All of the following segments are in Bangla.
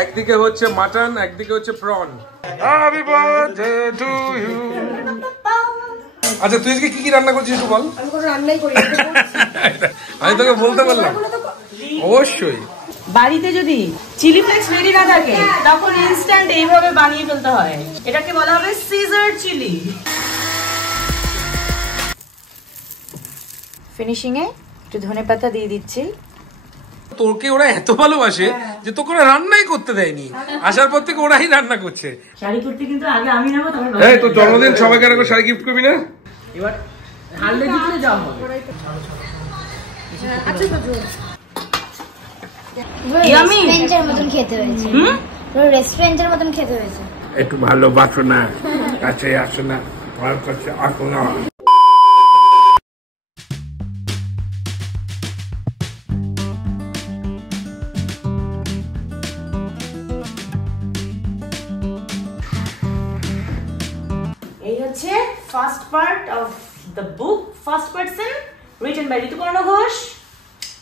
একদিকে হচ্ছে মাটন, একদিকে হচ্ছে prawn. Happy birthday to you. আচ্ছা তুই আজকে কি কি রান্না করছিস একটু বল। আমি কোনো রান্নাই করি না। আমি তোকে বলতে পারলাম। অবশ্যই বাড়িতে যদি চিলি ফ্লেক্স রেডি না থাকে তখন ইনস্ট্যান্ট এইভাবে বানিয়ে ফেলতে হয়। এটাকে বলা হবে সিজার চিলি। ফিনিশিং এ একটু ধনেপাতা দিয়ে দিচ্ছি। তোকে ওরা এত ভালোবাসে যে তোকে ওরা রান্নাই করতে দেয়নি, আসার পর থেকে ওরাই রান্না করছে। শাড়ি করতে কিন্তু আগে আমি নেবো, তারপর এই তো জন্মদিন সবাইকে একটা শাড়ি গিফট করবি না? এবার হারলে জিতলে যাও হবে। আচ্ছা তো রেস্টুরেন্টের মতন খেতে হয়েছে। রেস্টুরেন্টের মতন খেতে হয়েছে। একটু ভালোবাসো না, কাছে আসো না, আমার কাছে আসো না। এই হচ্ছে first part of the book, first person written by Rituparno Ghosh,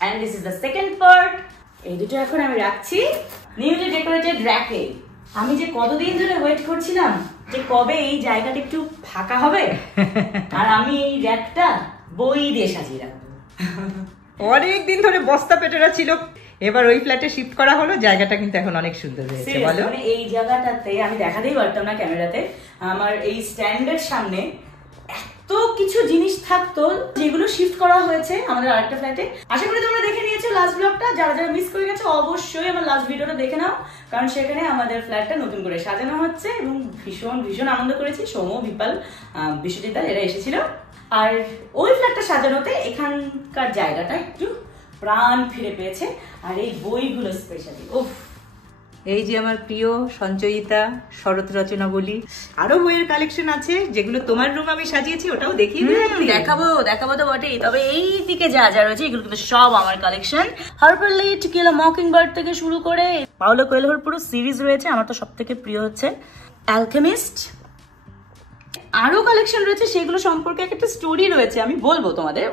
and this is the second part. এই দুটো এখন আমি রাখছি নিউলি ডেকোরেটেড র‍্যাকে। আমি যে কতদিন ধরে ওয়েট করছিলাম যে কবে এই জায়গাটা একটু ফাঁকা হবে আর আমি এই র‍্যাকটা বই দিয়ে সাজিয়ে রাখবো। অনেকদিন ধরে বস্তা পেটেরা ছিল, এবার ওই ফ্ল্যাটে শিফট করা হলো। জায়গাটা কিন্তু এখন অনেক সুন্দর হয়েছে। বলো, মানে এই জায়গাটাতে আমি দেখাতেই পারতাম না ক্যামেরাতে, আমার এই স্ট্যান্ডের সামনে এত কিছু জিনিস থাকতো যেগুলো শিফট করা হয়েছে আমাদের আরেকটা ফ্ল্যাটে। আশা করি তোমরা দেখে নিয়েছো লাস্ট ব্লগটা। যারা যারা মিস করে গেছো অবশ্যই আমার লাস্ট ভিডিওটা দেখে নাও, কারণ সেখানে আমাদের ফ্ল্যাটটা নতুন করে সাজানো হচ্ছে এবং ভীষণ ভীষণ আনন্দ করেছি। সৌম্য, বিপাল, বিশ্বজিৎ এরা এসেছিল। আর ওই ফ্ল্যাটটা সাজানোতে এখানকার জায়গাটা একটু প্রাণ ফিরে পেয়েছে। আর এই বইগুলো স্পেশালি ওফ, এই যে আমার প্রিয় সঞ্চয়িতা শরৎ রচনা বলি, আরো বইয়ের কালেকশন আছে যেগুলো তোমার রুম আমি সাজিয়েছি, ওটাও দেখিয়ে দেখাবো তো বটেই। তবে এই দিকে যা যা রয়েছে এগুলো কিন্তু সব আমার collection. Harper Lee, to kill a mockingbird থেকে শুরু করে পাওলো কোয়েলোর পুরো সিরিজ রয়েছে। আমার তো সবথেকে প্রিয় হচ্ছে অ্যালকেমিস্ট। আরো কালেকশন রয়েছে, সেগুলো সম্পর্কে একটা স্টোরি রয়েছে, আমি বলবো তোমাদের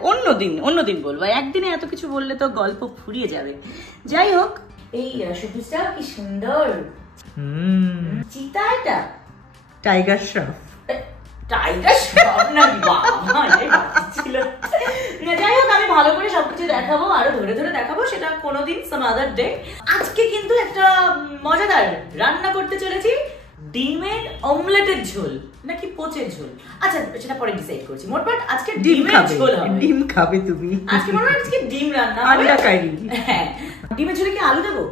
অন্যদিন বলবো। একদিনে এত কিছু বললে তো গল্প ফুরিয়ে যাবে। যাই হোক, এই সবুজটা কি সুন্দর, চিতা, এটা টাইগার শ্রফ। টাইগার শ্রফ না ছিল। যাই হোক, আমি ভালো করে সবকিছু দেখাবো, আরো ধরে ধরে দেখাবো, সেটা কোনোদিন সাম আদার ডে। আজকে কিন্তু একটা মজাদার রান্না করতে চলেছি, ডিমের অমলেটের ঝোল নাকি পোচের ঝোল, আচ্ছা সেটা পরে ডিসাইড করছি। মোটমাট আজকে ডিমের ঝোল হবে। ডিম খাবে তুমি আজকে? মনে হয় আজকে ডিম রান্না হবে। আন্ডা কারি। হ্যাঁ, ডিমের ঝোলে কি আলু দেবো?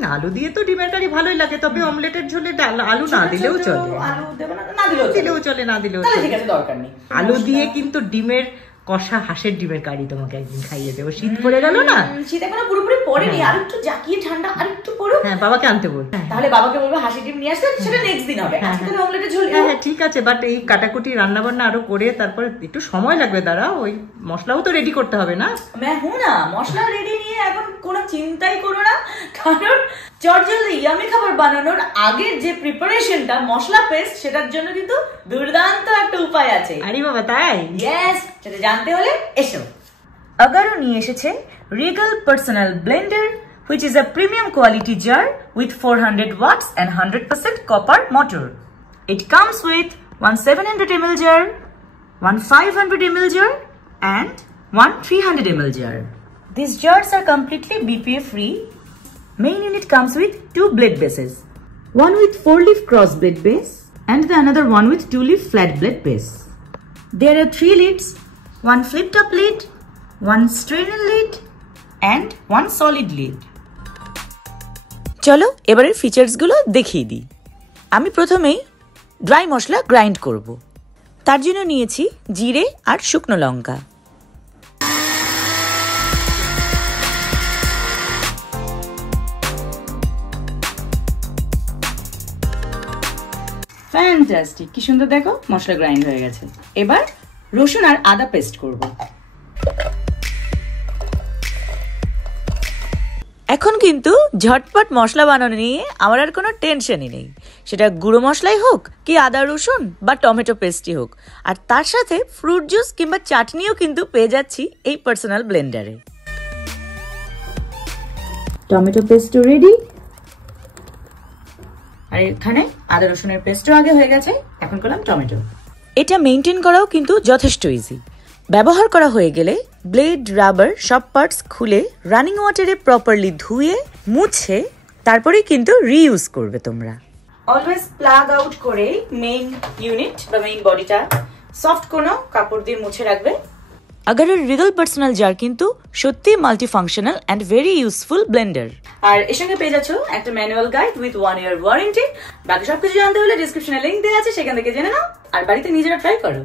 না, আলু দিয়ে তো ডিমের কারি ভালোই লাগে, তবে অমলেটের ঝোলে আলু না দিলেও চলে। আলু দেবো না দিলেও চলে, না দিলেও চলে, ঠিক আছে, দরকার নেই। আলু দিয়ে কিন্তু ডিমের কষা হাঁসের ডিমের কারি তোমাকে একদিন খাইয়ে দেবো। শীত পড়ে গেল না? শীত এখনো পুরোপুরি পড়েনি, আর একটু জাকিয়ে ঠান্ডা আর একটু পড়ুক। হ্যাঁ, বাবাকে আনতে বল। তাহলে বাবাকে বলবো হাঁসের ডিম নিয়ে আসতে, সেটা নেক্সট দিন হবে। আজকে তাহলে অমলেটের ঝোল। হ্যাঁ ঠিক আছে, বাট এই কাটাকুটি রান্না বান্না আরো করে তারপরে একটু সময় লাগবে। দাঁড়া, ওই মশলাও তো রেডি করতে হবে না? না, মশলা রেডি নিয়ে এখন কোনো চিন্তাই করো না, কারণ চটজলদি ইয়ামি খাবার বানানোর আগের যে প্রিপারেশনটা, মশলা পেস্ট, সেটার জন্য কিন্তু দুর্দান্ত একটা উপায় আছে। আরে বাবা, তাই? ইয়েস, সেটা জানতে হলে এসো। আগারও নিয়ে এসেছে regal personal Blender, which is a premium quality jar with 400 watts and 100% copper motor. It comes with one 700 ml jar, one 500 ml jar and one 300 ml jar. These jars are completely BPA free. Main unit comes with two blade bases, one with 4-leaf cross blade base and the another one with 2-leaf flat blade base. There are 3 lids, one flip top lid, one strainer lid and one solid lid. চলো এবারে ফিচার্সগুলো দেখিয়ে দিই। আমি প্রথমেই ড্রাই মশলা গ্রাইন্ড করব। তার জন্য নিয়েছি জিরে আর শুকনো লঙ্কা। ফ্যান্টাস্টিক, কি সুন্দর দেখো মশলা গ্রাইন্ড হয়ে গেছে। এবার রসুন আর আদা পেস্ট করব। এখন কিন্তু ঝটপট মশলা বানানো নিয়ে আমার আর কোনো টেনশনই নেই, সেটা গুঁড়ো মশলাই হোক কি আদা রসুন বা টমেটো পেস্টই হোক। আর তার সাথে ফ্রুট জুস কিংবা চাটনিও কিন্তু পেয়ে যাচ্ছি এই পার্সোনাল ব্লেন্ডারে। টমেটো পেস্টও রেডি, আর এখানে আদা রসুনের পেস্টও আগে হয়ে গেছে, এখন করলাম টমেটো। এটা মেইনটেইন করাও কিন্তু যথেষ্ট ইজি। ব্যবহার করা হয়ে গেলে ব্লেড, রাবার সব পার্টস খুলে রানিং ওয়াটারে প্রপারলি ধুয়ে মুছে তারপরেই কিন্তু রিইউজ করবে তোমরা। অলওয়েজ প্লাগ আউট করে মেইন ইউনিট বা মেইন বডিটা সফট কোনো কাপড় দিয়ে মুছে রাখবে। আগারের রিগল পার্সোনাল জার কিন্তু সত্যি multifunctional and very useful blender. আর এর সঙ্গে পেয়ে যাচ্ছ একটা manual guide with 1 year warranty. বাকি সবকিছু জানতে হলে ডেসক্রিপশনে লিংক দেওয়া আছে, সেখান থেকে জেনে নাও আর বাড়িতে নিজেরা ট্রাই করো।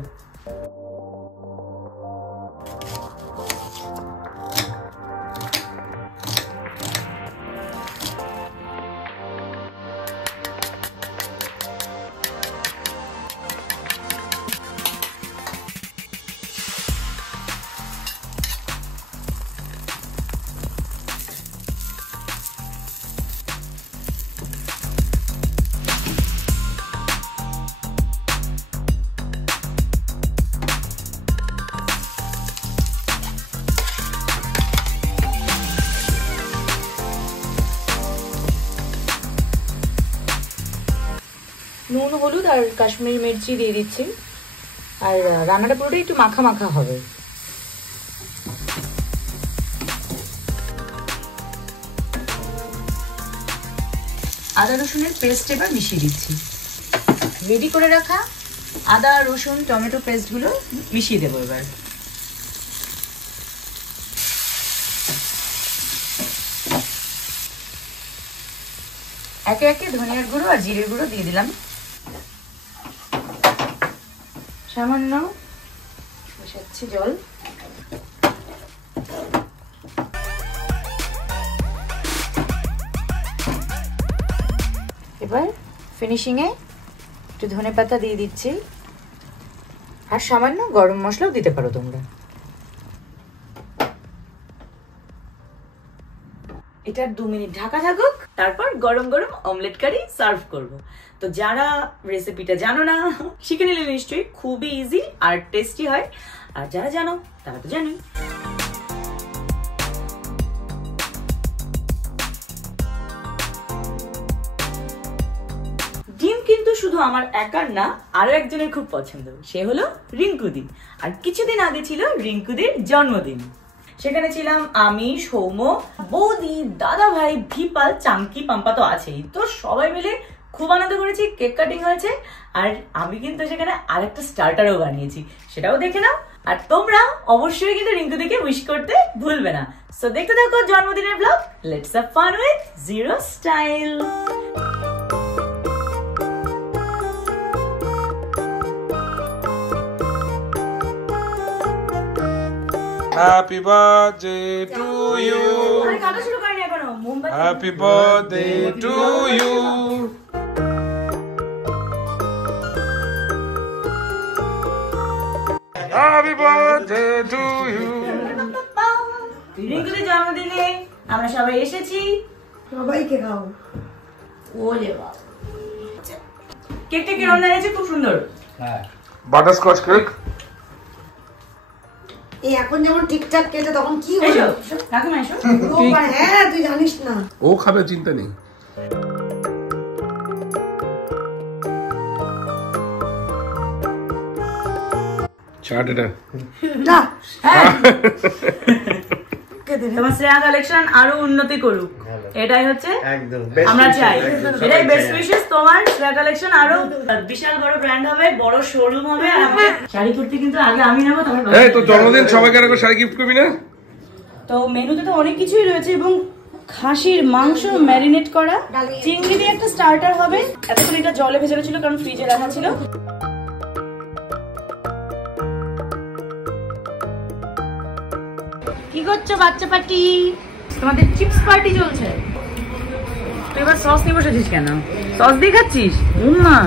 নুন, হলুদ আর কাশ্মীরি মির্চি দিয়ে দিচ্ছি। আর রান্নাটা পুরোটাই একটু মাখা মাখা হবে। আদা রসুনের পেস্ট এবার মিশিয়ে দিচ্ছি। রেডি করে রাখা আদা, রসুন, টমেটো পেস্টগুলো মিশিয়ে দেবো এবার। একে একে ধনিয়ার গুঁড়ো আর জিরের গুঁড়ো দিয়ে দিলাম। সামান্য বসাচ্ছি জল। এবার ফিনিশিং এ একটু ধনেপাতা দিয়ে দিচ্ছি আর সামান্য গরম মশলাও দিতে পারো তোমরা। এটা 2 মিনিট ঢাকা থাকুক, তারপর গরম গরম অমলেট কারি সার্ভ করব। তো যারা রেসিপিটা জানো না শিখে নিলে নিশ্চয়ই, খুবই ইজি আর টেস্টি হয়। আর যারা জানো তারা তো জানোই। ডিম কিন্তু শুধু আমার একার না, আরো একজনের খুব পছন্দ, সে হলো রিঙ্কুদি। আর কিছুদিন আগে ছিল রিঙ্কুদির জন্মদিন। সেখানে ছিলাম আমি, সৌম, বৌদি, দাদা ভাই, ভিপাল, চাঙ্কি, পাম্পা তো আছেই। তো সবাই মিলে খুব আনন্দ করেছি, কেক কাটিং হয়েছে। আর আমি কিন্তু সেখানে আরেকটা স্টার্টারও বানিয়েছি, সেটাও দেখে নাও। আর তোমরা অবশ্যই কিন্তু রিঙ্কুদিকে উইশ করতে ভুলবে না। সো দেখতে থাকো জন্মদিনের blog. Let's have fun with zero style. Happy birthday to you. Happy birthday to you. Happy birthday to you. রিঙ্কুদির জন্মদিনে আমরা সবাই এসেছি। সবাইকে খাও। ওলে বাবা, কেকটা কিরম লাগছে? খুব সুন্দর। হ্যাঁ, বাটারস্কচ কেক। এই এখন যেমন ঠিকঠাক কেটে তখন কি হলো? এসো কাকিমা এসো। হ্যাঁ তুই জানিস না, ও খাবে, চিন্তা নেই। চাট এটা না তোমার শ্রেয়া কালেকশন আরো উন্নতি করুক, এটাই হচ্ছে আমরা চাই। এটাই বেস্ট উইশেস তোমার। শ্রেয়া কালেকশন আরো বিশাল বড় ব্র্যান্ড হবে, বড় শোরুম হবে। আর আমাকে শাড়ি কুর্তি কিন্তু আগে আমি নেবো, তারপর এই তো জন্মদিন সবাইকে আরেকবার শাড়ি গিফট করবি না? তো মেনুতে তো অনেক কিছুই রয়েছে এবং খাসির মাংস ম্যারিনেট করা, চিংড়ি দিয়ে একটা স্টার্টার হবে। এতক্ষণ এটা জলে ভেজানো ছিল কারণ ফ্রিজে রাখা ছিল। কি করছো বাচ্চা পার্টি? তোমাদের চিপস পার্টি চলছে। তুই এবার সস নিয়ে বসেছিস কেন? সস দিয়ে খাচ্ছিস? মা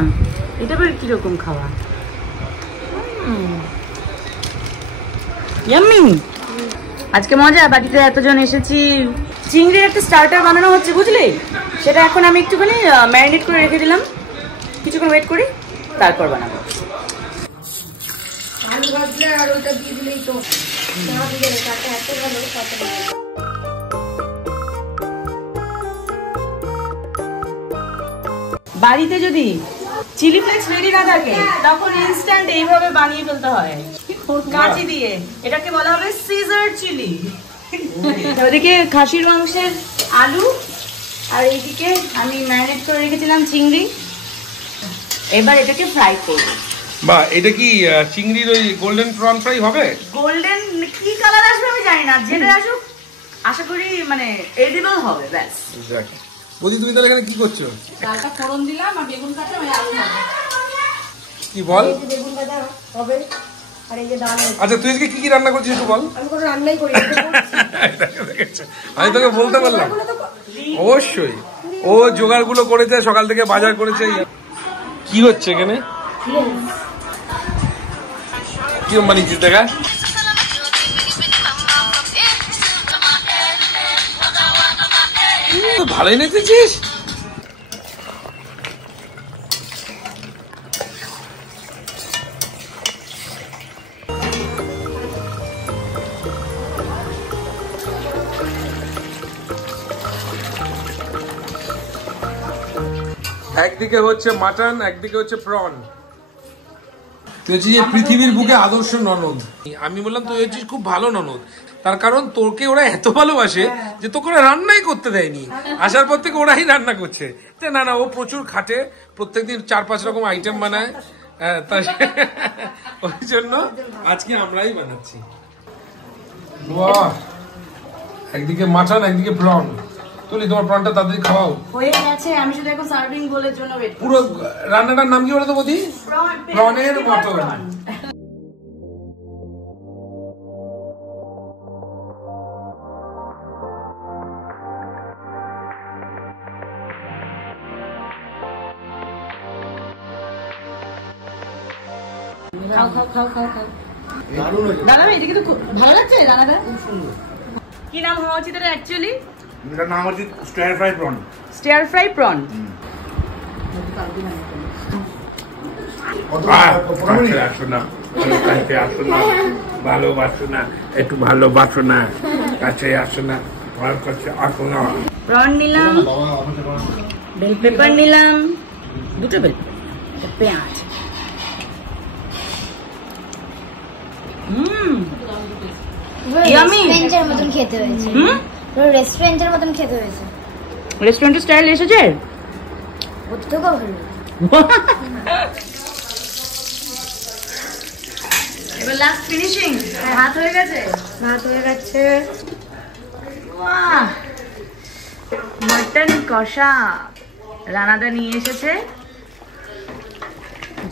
এটা বের কিরকম খাওয়া? ইয়াম্মি, আজকে মজা। বাড়িতে এতজন এসেছি, চিংড়ির একটা স্টার্টার বানানো হচ্ছে বুঝলি। সেটা এখন আমি একটুখানি ম্যারিনেট করে রেখে দিলাম, কিছুক্ষণ ওয়েট করি তারপর বানাবো। আলু ভাজলে আর ওটা দিয়ে দিলেই তো এত ভালো। বাড়িতে যদি চিলি ফ্লেক্স রেডি না থাকে তখন ইনস্ট্যান্ট এইভাবে বানিয়ে ফেলতে হয় কাঁচি দিয়ে। এটাকে বলা হবে সিজার চিলি। ওদিকে খাসির মাংসের আলু আর এইদিকে আমি ম্যারিনেট করে রেখেছিলাম চিংড়ি। এবার এটাকে ফ্রাই করব। বা এটা কি চিংড়ির ওই গোল্ডেন প্রন ফ্রাই হবে? গোল্ডেন কি কালার আসবে আমি জানি না, যেটা আসুক আশা করি মানে এডিবল হবে ব্যাস। বৌদি তুমি তাহলে এখানে কি করছো? ডালটা ফোড়ন দিলাম আর বেগুন কাটা ওই আলু হবে। কি বল? বেগুন ভাজা হবে আর এই যে ডাল। আচ্ছা তুই আজকে কি কি রান্না করছিস একটু বল। আমি কোনো রান্নাই করি আমি তোকে বলতে পারলাম অবশ্যই। ও জোগাড় গুলো করেছে, সকাল থেকে বাজার করেছে। কি হচ্ছে এখানে? কি বানিয়েছিস দেখা? ভালোই নেচেছিস। একদিকে হচ্ছে মাটন, একদিকে হচ্ছে প্রন। তুই হচ্ছিস যে পৃথিবীর বুকে আদর্শ ননদ। আমি বললাম তুই হচ্ছিস খুব ভালো ননদ, তার কারণ তোকে ওরা এত ভালোবাসে যে তোকে ওরা রান্নাই করতে দেয়নি। আসার পর থেকে ওরাই রান্না করছে। না না, ও প্রচুর খাটে, প্রত্যেকদিন 4-5 রকম আইটেম বানায়। তাই ওই জন্য আজকে আমরাই বানাচ্ছি। বাহ, একদিকে মাটন একদিকে প্রন। তুলি তোমার প্রনটা তাড়াতাড়ি খাওয়াও। হয়ে গেছে, আমি শুধু এখন সার্ভিং বোলের জন্য ওয়েট। পুরো রান্নাটার নাম কি বলো তো বৌদি? প্রনের মটন। খাও খাও খাও খাও খাও। দাদা এদিকে তো ভালো লাগছে রান্নাটা, খুব সুন্দর। কি নাম হওয়া উচিত এটা অ্যাকচুয়ালি? এটার নাম হচ্ছে star fry prawn. Star fry prawn. আসো না, আসো না, ভালোবাসো না, একটু ভালোবাসো না, কাছে আসো না, আমার কাছে আসো না। প্রন নিলাম, বেল পেপার নিলাম, দুটো বেল পেঁয়াজ। রেস্টুরেন্টের মতন খেতে হয়েছে। রেস্টুরেন্টের মতন খেতে হয়েছে। রেস্টুরেন্টের স্টাইল এসেছে। ওর থেকেও ভালো। এবার লাস্ট ফিনিশিং। ভাত হয়ে গেছে, ভাত হয়ে গেছে। বাহ, মটন কষা রানাদা নিয়ে এসেছে,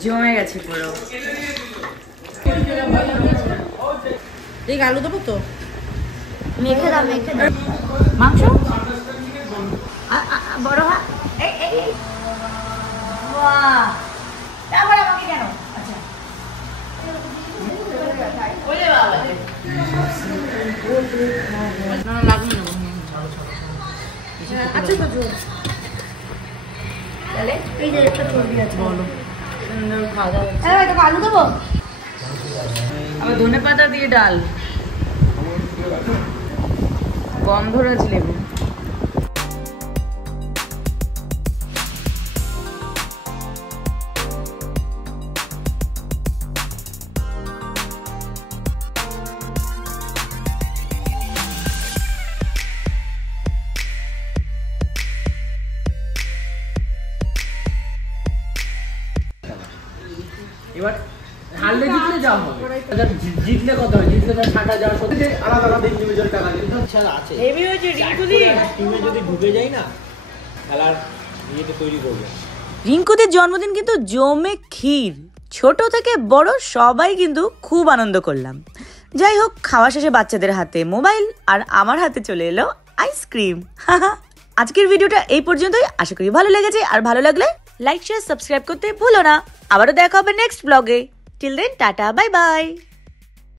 জমে গেছে পুরো। এই আলু দেবো তো? মেখে দাও, মেখে দাও। মাংস বড় হা। বাহ, তারপর আমাকে কেন? আচ্ছা ওলে বাবা না লাগবে না। আচ্ছা তো জোর তাহলে এই যে একটা চর্বি আছে। বলো, সুন্দর খাওয়া দাওয়া। আরে ভাই তোকে আলু দেবো? আবার ধনেপাতা দিয়ে ডাল, গন্ধরাজ লেবু। এবার হারলে জিতলে যা হবে, জিতলে কত হয়, জিতলে তার 60,000 আলাদা আলাদা ইন্ডিভিজুয়াল টাকা কিন্তু খেলা আছে। হেভি হয়েছে রিঙ্কুদি। টিমে যদি ঢুকে যাই না, খেলার ইয়েটা তৈরি করবে। রিঙ্কুদের জন্মদিন কিন্তু জমে ক্ষীর, ছোট থেকে বড় সবাই কিন্তু খুব আনন্দ করলাম। যাই হোক, খাওয়া শেষে বাচ্চাদের হাতে মোবাইল আর আমার হাতে চলে এলো আইসক্রিম। আজকের ভিডিওটা এই পর্যন্তই, আশা করি ভালো লেগেছে। আর ভালো লাগলে লাইক শেয়ার সাবস্ক্রাইব করতে ভুলো না। আবারও দেখা হবে নেক্সট ব্লগে। Till then tata, bye by.